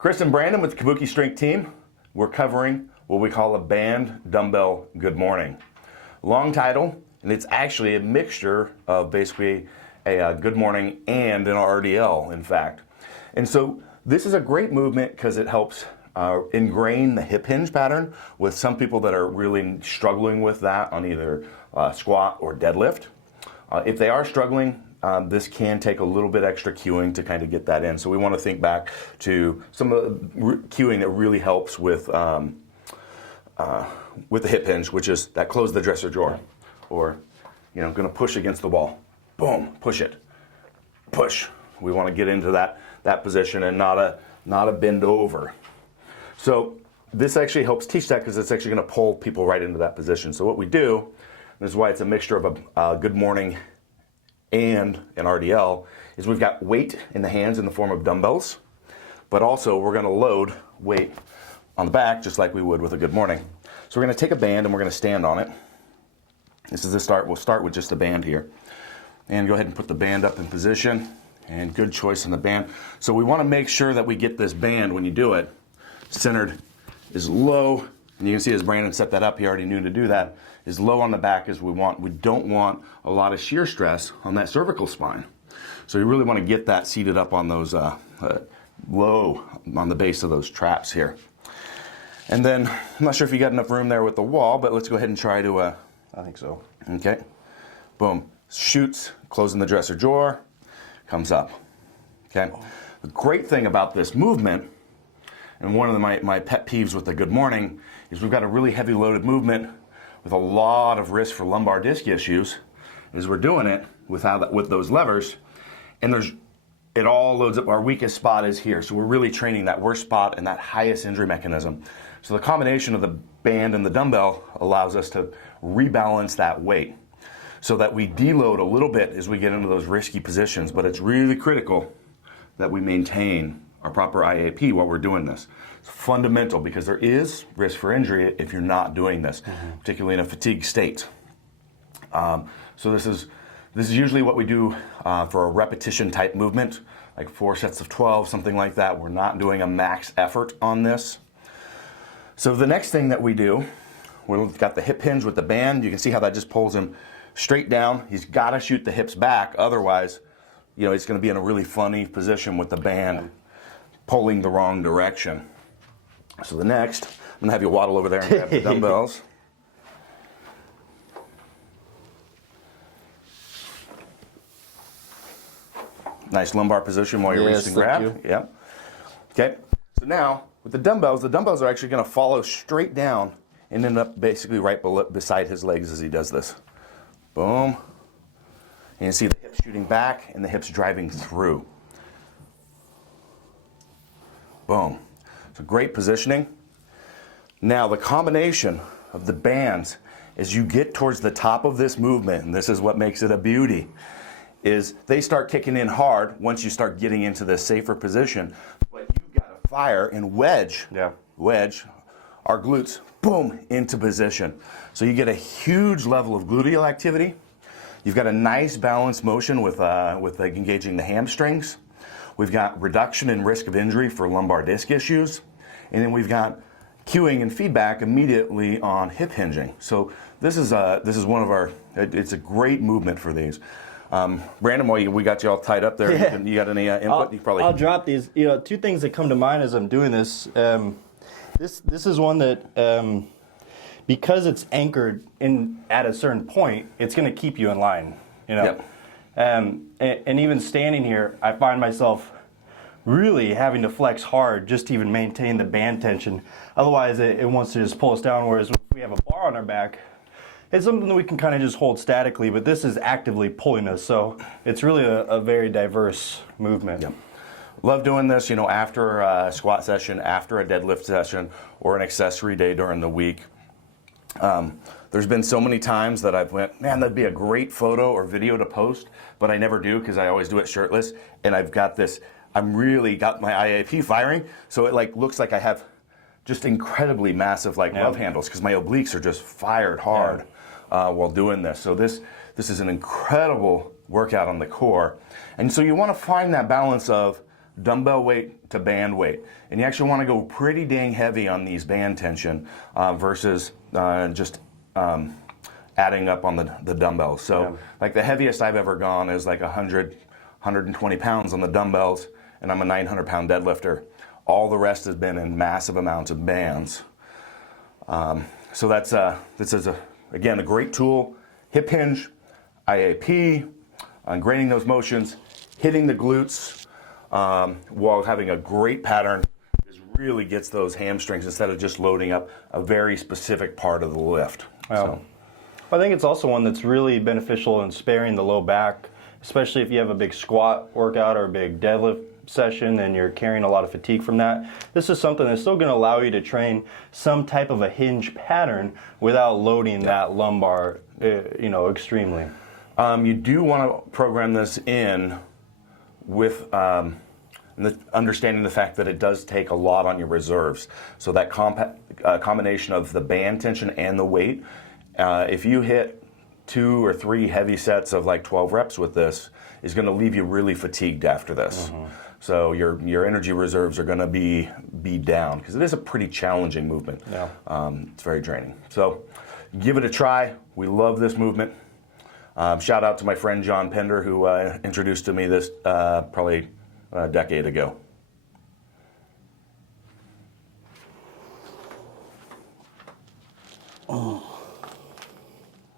Chris and Brandon with the Kabuki Strength Team. We're covering what we call a band dumbbell good morning. Long title, and it's actually a mixture of basically a good morning and an RDL, in fact. And so this is a great movement because it helps ingrain the hip hinge pattern with some people that are really struggling with that on either squat or deadlift. If they are struggling, this can take a little bit extra cueing to kind of get that in. So we want to think back to some of the cueing that really helps with the hip hinge, which is that close the dresser drawer, or going to push against the wall. Boom, push it, push. We want to get into that position and not a bend over. So this actually helps teach that because it's actually going to pull people right into that position. So what we do, this is why it's a mixture of a good morning and an RDL, is we've got weight in the hands in the form of dumbbells, but also we're going to load weight on the back just like we would with a good morning. So we're going to take a band and we're going to stand on it. This is the start. We'll start with just a band here. And go ahead and put the band up in position. And good choice on the band. So we want to make sure that we get this band, when you do it, centered as low, and you can see as Brandon set that up, he already knew to do that, as low on the back as we want. We don't want a lot of shear stress on that cervical spine. So you really want to get that seated up on those low on the base of those traps here. And then, I'm not sure if you got enough room there with the wall, but let's go ahead and try to, I think so. Okay, boom, shoots, closing the dresser drawer, comes up, okay? The great thing about this movement, and one of my pet peeves with the good morning, is we've got a really heavy loaded movement with a lot of risk for lumbar disc issues as we're doing it with those levers, and it all loads up. Our weakest spot is here, so we're really training that worst spot and that highest injury mechanism. So the combination of the band and the dumbbell allows us to rebalance that weight so that we deload a little bit as we get into those risky positions, but it's really critical that we maintain our proper IAP while we're doing this. It's fundamental because there is risk for injury if you're not doing this, particularly in a fatigue state. So this is usually what we do for a repetition type movement, like 4 sets of 12, something like that. We're not doing a max effort on this. So the next thing that we do, we've got the hip hinge with the band. You can see how that just pulls him straight down. He's got to shoot the hips back, otherwise, he's going to be in a really funny position with the band pulling the wrong direction. So the next, I'm going to have you waddle over there and grab the dumbbells. Nice lumbar position while you're reaching grab. Yeah. Okay. So now with the dumbbells are actually going to follow straight down and end up basically right beside his legs as he does this. Boom. And you see the hips shooting back and the hips driving through. Boom. So great positioning. Now the combination of the bands as you get towards the top of this movement, and this is what makes it a beauty, is they start kicking in hard once you start getting into this safer position. But you've got to fire and wedge our glutes, boom, into position. So you get a huge level of gluteal activity. You've got a nice balanced motion with engaging the hamstrings. We've got reduction in risk of injury for lumbar disc issues. And then we've got cueing and feedback immediately on hip hinging. So this is one of our, it's a great movement for these. Brandon, while we got you all tied up there, you got any input? I'll drop these. 2 things that come to mind as I'm doing this. This is one that, because it's anchored in at a certain point, it's going to keep you in line. Yep. And even standing here, I find myself really having to flex hard just to even maintain the band tension. Otherwise, it wants to just pull us down. Whereas if we have a bar on our back, it's something that we can kind of just hold statically, but this is actively pulling us. So it's really a very diverse movement. Yep. Love doing this, after a squat session, after a deadlift session, or an accessory day during the week. There's been so many times that I've went, man, that'd be a great photo or video to post, but I never do because I always do it shirtless. And I've got I'm really got my IAP firing, so it looks like I have just incredibly massive love handles because my obliques are just fired hard while doing this. So this is an incredible workout on the core. And so you want to find that balance of dumbbell weight to band weight. And you actually want to go pretty dang heavy on these band tension versus just adding up on the dumbbells. So like the heaviest I've ever gone is like 120 pounds on the dumbbells, and I'm a 900-pound deadlifter. All the rest has been in massive amounts of bands. So this is, again, a great tool. Hip hinge, IAP, grading those motions, hitting the glutes while having a great pattern really gets those hamstrings instead of just loading up a very specific part of the lift. So. I think it's also one that's really beneficial in sparing the low back, especially if you have a big squat workout or a big deadlift session and you're carrying a lot of fatigue from that. This is something that's still going to allow you to train some type of a hinge pattern without loading that lumbar, extremely. You do want to program this in with understanding the fact that it does take a lot on your reserves. So that combination of the band tension and the weight, if you hit 2 or 3 heavy sets of like 12 reps with this, is going to leave you really fatigued after this. So your energy reserves are going to be down because it is a pretty challenging movement. It's very draining. So give it a try. We love this movement. Shout out to my friend John Pender who introduced to me this probably a decade ago.